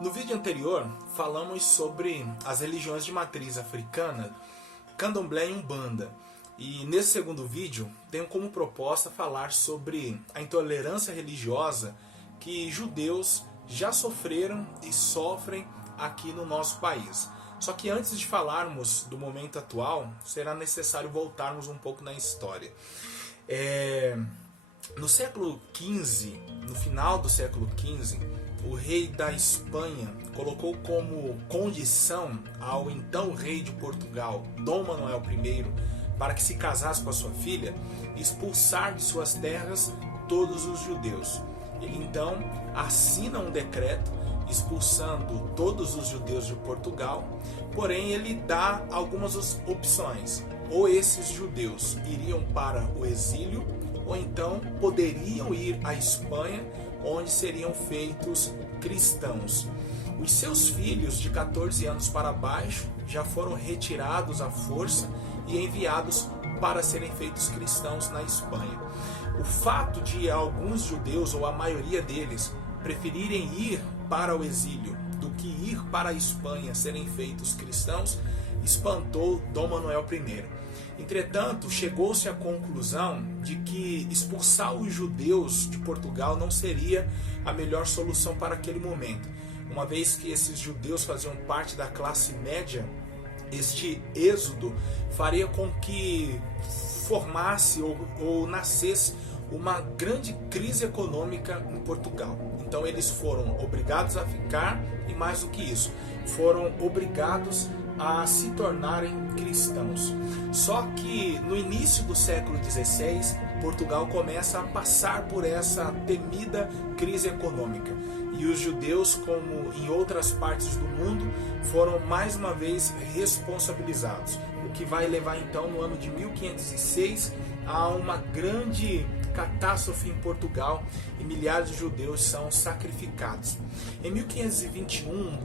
No vídeo anterior, falamos sobre as religiões de matriz africana, Candomblé e Umbanda. E nesse segundo vídeo, tenho como proposta falar sobre a intolerância religiosa que judeus já sofreram e sofrem aqui no nosso país. Só que antes de falarmos do momento atual, será necessário voltarmos um pouco na história. No século XV, no final do século XV, o rei da Espanha colocou como condição ao então rei de Portugal, Dom Manuel I, para que se casasse com a sua filha, expulsar de suas terras todos os judeus. Ele então assina um decreto expulsando todos os judeus de Portugal, porém ele dá algumas opções. Ou esses judeus iriam para o exílio, ou então poderiam ir à Espanha, onde seriam feitos cristãos. Os seus filhos de 14 anos para baixo já foram retirados à força e enviados para serem feitos cristãos na Espanha. O fato de alguns judeus, ou a maioria deles, preferirem ir para o exílio do que ir para a Espanha serem feitos cristãos, espantou Dom Manuel I. Entretanto, chegou-se à conclusão de que expulsar os judeus de Portugal não seria a melhor solução para aquele momento. Uma vez que esses judeus faziam parte da classe média, este êxodo faria com que formasse ou nascesse uma grande crise econômica em Portugal. Então eles foram obrigados a ficar e, mais do que isso, foram obrigados a se tornarem cristãos. Só que no início do século XVI, Portugal começa a passar por essa temida crise econômica. E os judeus, como em outras partes do mundo, foram mais uma vez responsabilizados. O que vai levar então no ano de 1506 a uma grande catástrofe em Portugal e milhares de judeus são sacrificados. Em 1521,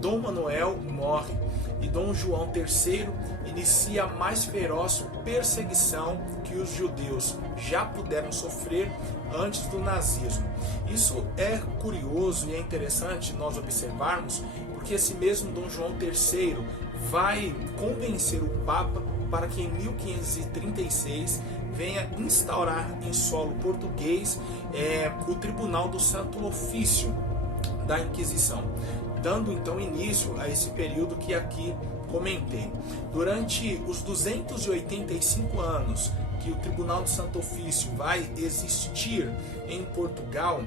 Dom Manuel morre e Dom João III inicia a mais feroz perseguição que os judeus já puderam sofrer antes do nazismo. Isso é curioso e é interessante nós observarmos, porque esse mesmo Dom João III vai convencer o Papa para que em 1536 venha instaurar em solo português o Tribunal do Santo Ofício da Inquisição, dando então início a esse período que aqui comentei. Durante os 285 anos que o Tribunal do Santo Ofício vai existir em Portugal,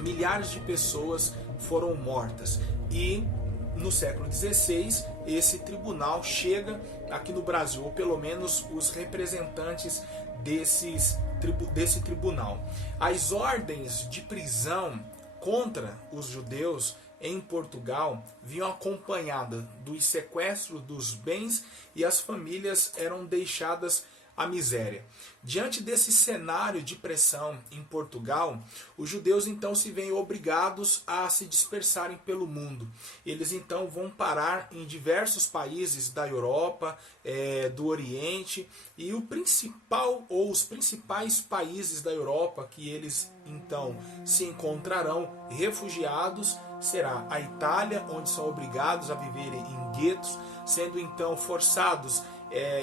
milhares de pessoas foram mortas. E no século XVI, esse tribunal chega aqui no Brasil, ou pelo menos os representantes desse tribunal. As ordens de prisão contra os judeus em Portugal vinham acompanhadas dos sequestros dos bens e as famílias eram deixadas à miséria. Diante desse cenário de pressão em Portugal, os judeus então se veem obrigados a se dispersarem pelo mundo. Eles então vão parar em diversos países da Europa, do Oriente, e o principal ou os principais países da Europa que eles então se encontrarão refugiados será a Itália, onde são obrigados a viverem em guetos, sendo então forçados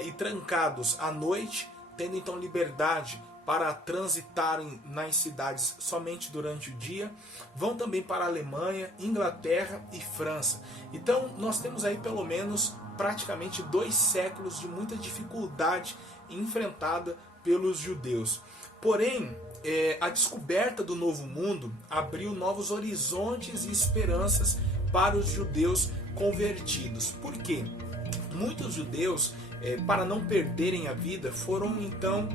e trancados à noite, tendo então liberdade para transitarem nas cidades somente durante o dia. Vão também para a Alemanha, Inglaterra e França. Então nós temos aí pelo menos praticamente 2 séculos de muita dificuldade enfrentada pelos judeus. Porém, a descoberta do Novo Mundo abriu novos horizontes e esperanças para os judeus convertidos. Por quê? Muitos judeus, para não perderem a vida, foram então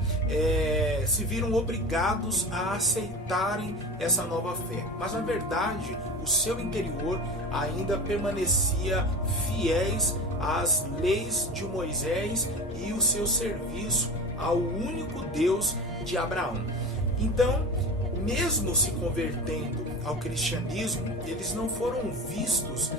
se viram obrigados a aceitarem essa nova fé. Mas na verdade, o seu interior ainda permanecia fiéis às leis de Moisés e o seu serviço ao único Deus de Abraão. Então, mesmo se convertendo ao cristianismo, eles não foram vistos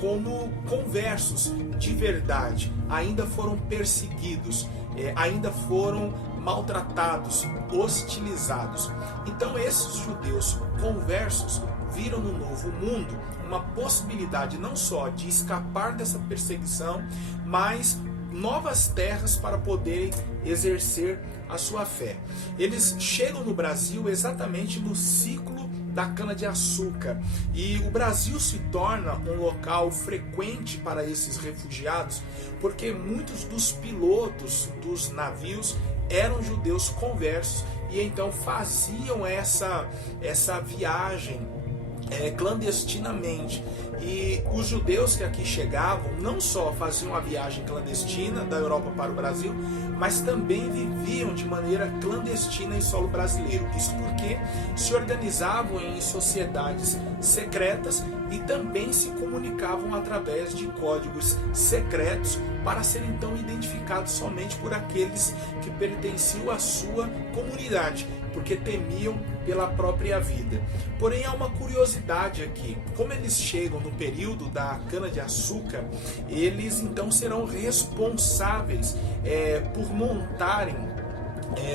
como conversos de verdade, ainda foram perseguidos, ainda foram maltratados, hostilizados. Então esses judeus conversos viram no Novo Mundo uma possibilidade não só de escapar dessa perseguição, mas novas terras para poderem exercer a sua fé. Eles chegam no Brasil exatamente no ciclo da cana-de-açúcar, e o Brasil se torna um local frequente para esses refugiados, porque muitos dos pilotos dos navios eram judeus conversos e então faziam essa viagem clandestinamente. E os judeus que aqui chegavam não só faziam a viagem clandestina da Europa para o Brasil, mas também viviam de maneira clandestina em solo brasileiro. Isso porque se organizavam em sociedades secretas e também se comunicavam através de códigos secretos para serem então identificados somente por aqueles que pertenciam à sua comunidade, porque temiam pela própria vida. Porém, há uma curiosidade aqui. Como eles chegam no período da cana-de-açúcar, eles então serão responsáveis por montarem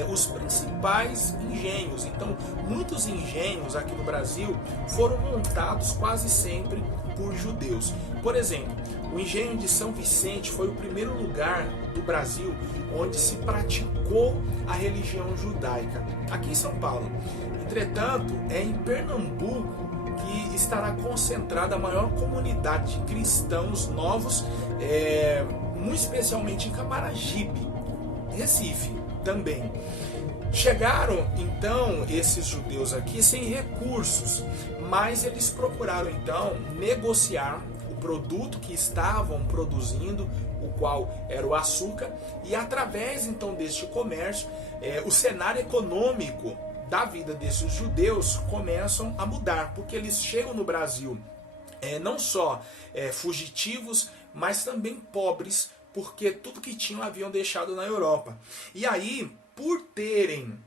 os principais engenhos. Então, muitos engenhos aqui no Brasil foram montados quase sempre por judeus. Por exemplo, o engenho de São Vicente foi o primeiro lugar do Brasil onde se praticou a religião judaica, aqui em São Paulo. Entretanto, é em Pernambuco que estará concentrada a maior comunidade de cristãos novos, muito especialmente em Camaragibe, Recife também. Chegaram então esses judeus aqui sem recursos, mas eles procuraram então negociar o produto que estavam produzindo, o qual era o açúcar, e através então deste comércio, o cenário econômico da vida desses judeus começam a mudar, porque eles chegam no Brasil não só fugitivos, mas também pobres, porque tudo que tinham haviam deixado na Europa. E aí, por terem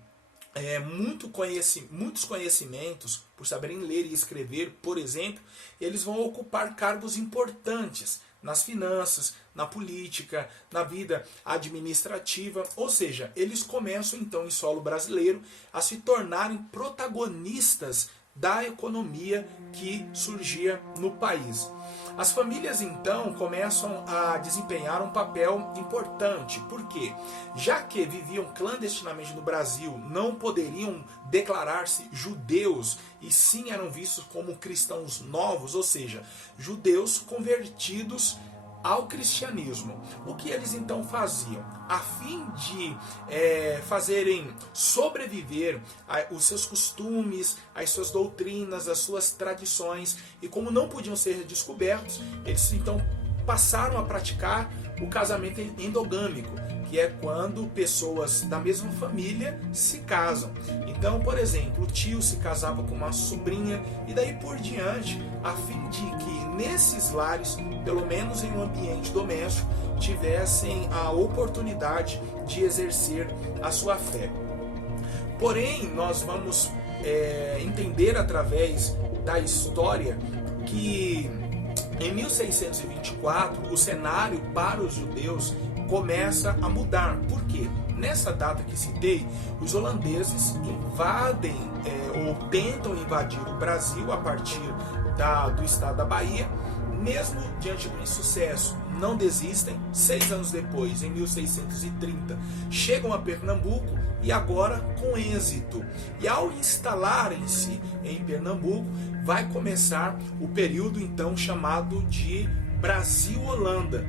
muitos conhecimentos, por saberem ler e escrever, por exemplo, eles vão ocupar cargos importantes nas finanças, na política, na vida administrativa, ou seja, eles começam então em solo brasileiro a se tornarem protagonistas da economia que surgia no país. As famílias então começam a desempenhar um papel importante, porque já que viviam clandestinamente no Brasil, não poderiam declarar-se judeus e sim eram vistos como cristãos novos, ou seja, judeus convertidos ao cristianismo. O que eles então faziam? A fim de fazerem sobreviver os seus costumes, as suas doutrinas, as suas tradições, e como não podiam ser descobertos, eles então passaram a praticar o casamento endogâmico, que é quando pessoas da mesma família se casam. Então, por exemplo, o tio se casava com uma sobrinha e daí por diante, a fim de que nesses lares, pelo menos em um ambiente doméstico, tivessem a oportunidade de exercer a sua fé. Porém, nós vamos entender através da história que em 1624 o cenário para os judeus começa a mudar. Por quê? Nessa data que citei, os holandeses invadem ou tentam invadir o Brasil a partir do estado da Bahia. Mesmo diante do insucesso, não desistem. 6 anos depois, em 1630, chegam a Pernambuco e agora com êxito. E ao instalarem-se em Pernambuco, vai começar o período então chamado de Brasil-Holanda.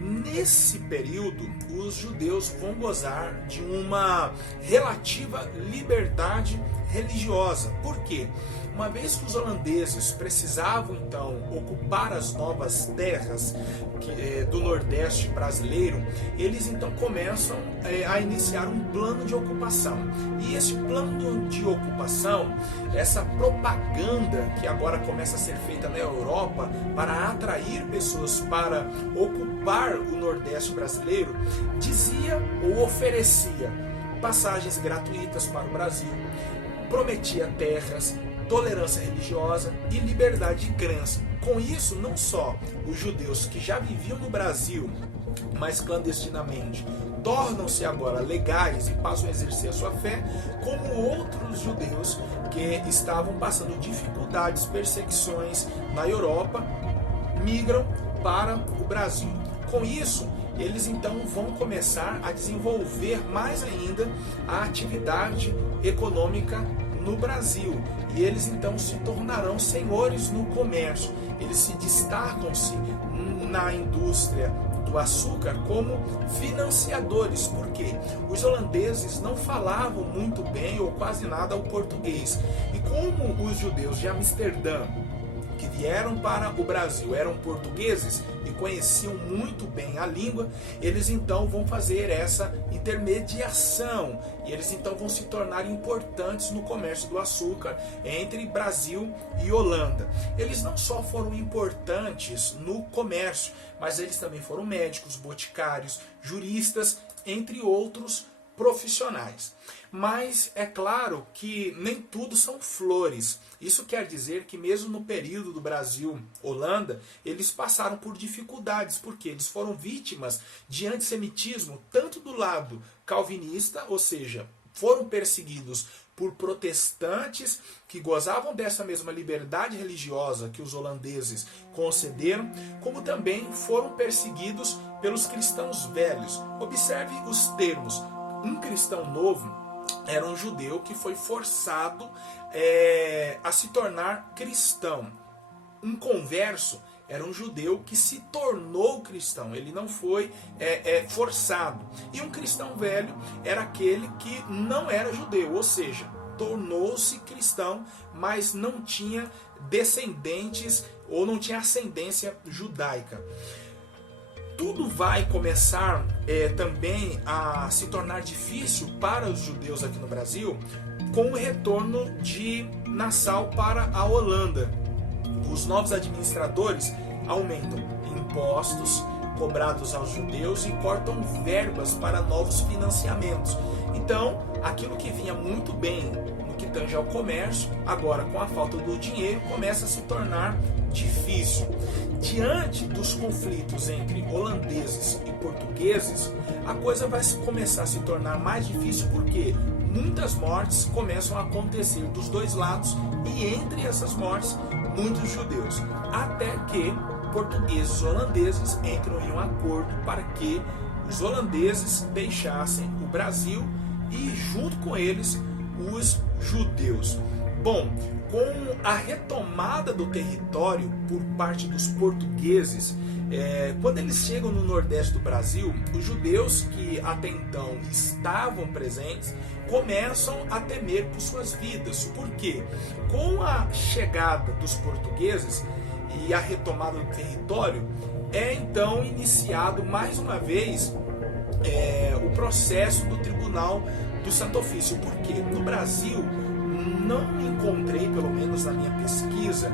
Nesse período, os judeus vão gozar de uma relativa liberdade religiosa. Por quê? Uma vez que os holandeses precisavam então ocupar as novas terras do Nordeste brasileiro, eles então começam a iniciar um plano de ocupação. E esse plano de ocupação, essa propaganda que agora começa a ser feita na Europa para atrair pessoas para ocupar o Nordeste brasileiro, dizia ou oferecia passagens gratuitas para o Brasil, prometia terras, tolerância religiosa e liberdade de crença. Com isso, não só os judeus que já viviam no Brasil, mas clandestinamente, tornam-se agora legais e passam a exercer a sua fé, como outros judeus que estavam passando dificuldades, perseguições na Europa, migram para o Brasil. Com isso, eles então vão começar a desenvolver mais ainda a atividade econômica no Brasil. E eles então se tornarão senhores no comércio. Eles se destacam-se na indústria do açúcar como financiadores, porque os holandeses não falavam muito bem ou quase nada o português. E como os judeus de Amsterdã, que vieram para o Brasil, eram portugueses e conheciam muito bem a língua, eles então vão fazer essa intermediação e eles então vão se tornar importantes no comércio do açúcar entre Brasil e Holanda. Eles não só foram importantes no comércio, mas eles também foram médicos, boticários, juristas, entre outros profissionais. Mas é claro que nem tudo são flores. Isso quer dizer que mesmo no período do Brasil-Holanda, eles passaram por dificuldades, porque eles foram vítimas de antissemitismo, tanto do lado calvinista, ou seja, foram perseguidos por protestantes que gozavam dessa mesma liberdade religiosa que os holandeses concederam, como também foram perseguidos pelos cristãos velhos. Observe os termos. Um cristão novo era um judeu que foi forçado a se tornar cristão. Um converso era um judeu que se tornou cristão, ele não foi forçado. E um cristão velho era aquele que não era judeu, ou seja, tornou-se cristão, mas não tinha descendentes ou não tinha ascendência judaica. Tudo vai começar também a se tornar difícil para os judeus aqui no Brasil com o retorno de Nassau para a Holanda. Os novos administradores aumentam impostos cobrados aos judeus e cortam verbas para novos financiamentos. Então, aquilo que vinha muito bem no que tange ao comércio, agora com a falta do dinheiro, começa a se tornar difícil. Diante dos conflitos entre holandeses e portugueses, a coisa vai começar a se tornar mais difícil porque muitas mortes começam a acontecer dos dois lados e entre essas mortes, muitos judeus. Até que portugueses e holandeses entram em um acordo para que os holandeses deixassem o Brasil e junto com eles os judeus. Bom, com a retomada do território por parte dos portugueses, quando eles chegam no Nordeste do Brasil, os judeus que até então estavam presentes começam a temer por suas vidas. Por quê? Com a chegada dos portugueses e a retomada do território, é então iniciado mais uma vez o processo do Tribunal do Santo Ofício. Porque no Brasil não encontrei, pelo menos na minha pesquisa,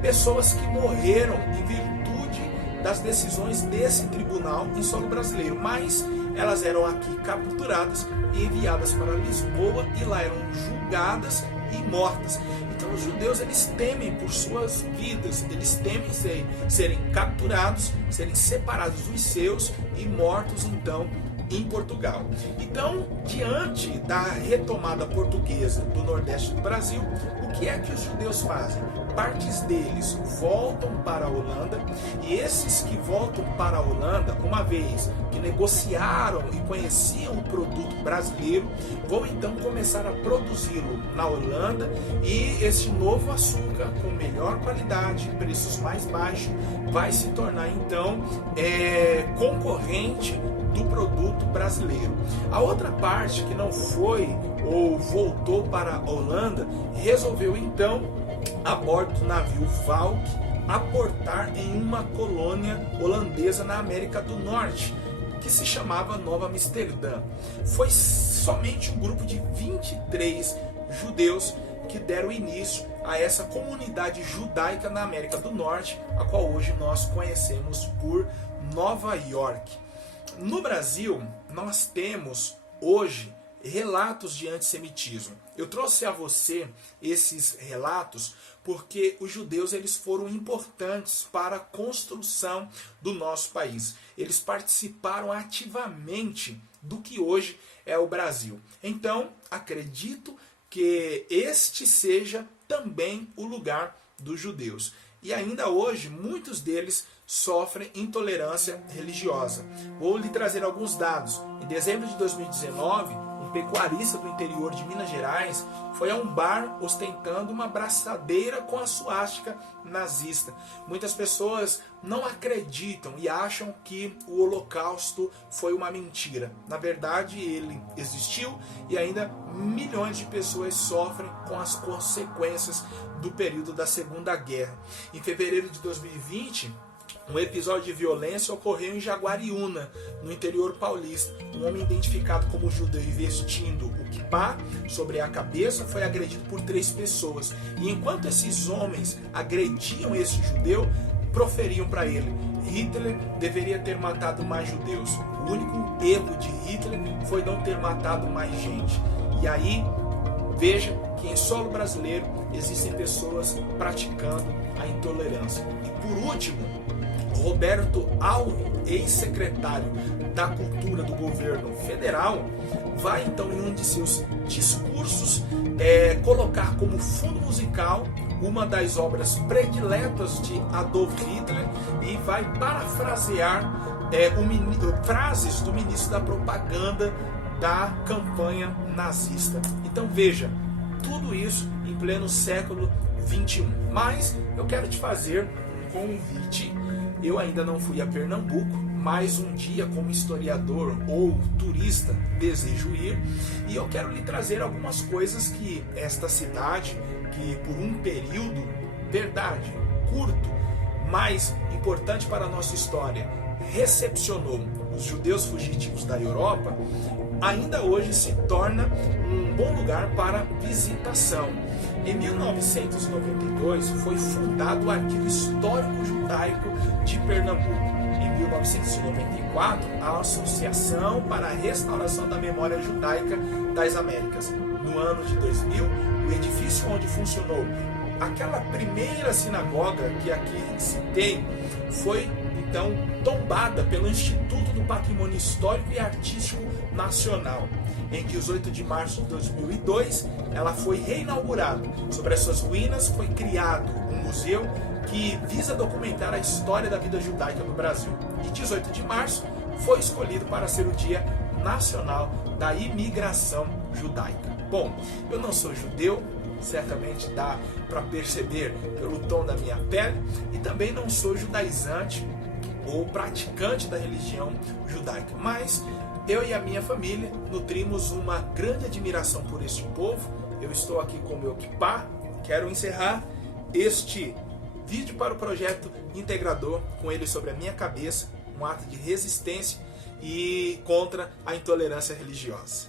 pessoas que morreram em virtude das decisões desse tribunal em solo brasileiro, mas elas eram aqui capturadas e enviadas para Lisboa e lá eram julgadas e mortas. Então os judeus, eles temem por suas vidas, eles temem serem capturados, serem separados dos seus e mortos então em Portugal. Então, diante da retomada portuguesa do Nordeste do Brasil, o que é que os judeus fazem? Partes deles voltam para a Holanda e esses que voltam para a Holanda, uma vez que negociaram e conheciam o produto brasileiro, vão então começar a produzi-lo na Holanda e este novo açúcar com melhor qualidade, preços mais baixos, vai se tornar então concorrente do produto brasileiro. A outra parte que não foi ou voltou para a Holanda resolveu então, a bordo do navio Valk, aportar em uma colônia holandesa na América do Norte, que se chamava Nova Amsterdã. Foi somente um grupo de 23 judeus que deram início a essa comunidade judaica na América do Norte, a qual hoje nós conhecemos por Nova York. No Brasil, nós temos hoje relatos de antissemitismo. Eu trouxe a você esses relatos porque os judeus eles foram importantes para a construção do nosso país. Eles participaram ativamente do que hoje é o Brasil. Então, acredito que este seja também o lugar dos judeus. E ainda hoje, muitos deles sofrem intolerância religiosa. Vou lhe trazer alguns dados. Em dezembro de 2019, um pecuarista do interior de Minas Gerais foi a um bar ostentando uma braçadeira com a suástica nazista. Muitas pessoas não acreditam e acham que o Holocausto foi uma mentira. Na verdade, ele existiu e ainda milhões de pessoas sofrem com as consequências do período da Segunda Guerra. Em fevereiro de 2020, um episódio de violência ocorreu em Jaguariúna, no interior paulista. Um homem identificado como judeu e vestindo o quipá sobre a cabeça foi agredido por 3 pessoas. E enquanto esses homens agrediam esse judeu, proferiam para ele: Hitler deveria ter matado mais judeus. O único erro de Hitler foi não ter matado mais gente. E aí, veja que em solo brasileiro existem pessoas praticando a intolerância. E por último, Roberto Alvo, ex-secretário da Cultura do governo federal, vai então em um de seus discursos colocar como fundo musical uma das obras prediletas de Adolf Hitler e vai parafrasear frases do ministro da propaganda da campanha nazista. Então veja, tudo isso em pleno século XXI. Mas eu quero te fazer um convite. Eu ainda não fui a Pernambuco, mas um dia como historiador ou turista desejo ir, e eu quero lhe trazer algumas coisas que esta cidade, que por um período, verdade, curto, mas importante para a nossa história, recepcionou os judeus fugitivos da Europa, ainda hoje se torna um bom lugar para visitação. Em 1992 foi fundado o Arquivo Histórico Judaico de Pernambuco. Em 1994, a Associação para a Restauração da Memória Judaica das Américas. No ano de 2000, o edifício onde funcionou aquela primeira sinagoga que aqui citei foi então tombada pelo Instituto do Patrimônio Histórico e Artístico Nacional. Em 18 de março de 2002, ela foi reinaugurada. Sobre as suas ruínas foi criado um museu que visa documentar a história da vida judaica no Brasil. E 18 de março foi escolhido para ser o Dia Nacional da Imigração Judaica. Bom, eu não sou judeu, certamente dá para perceber pelo tom da minha pele, e também não sou judaizante ou praticante da religião judaica, mas eu e a minha família nutrimos uma grande admiração por este povo. Eu estou aqui com o meu quipá. Quero encerrar este vídeo para o projeto Integrador com ele sobre a minha cabeça, um ato de resistência e contra a intolerância religiosa.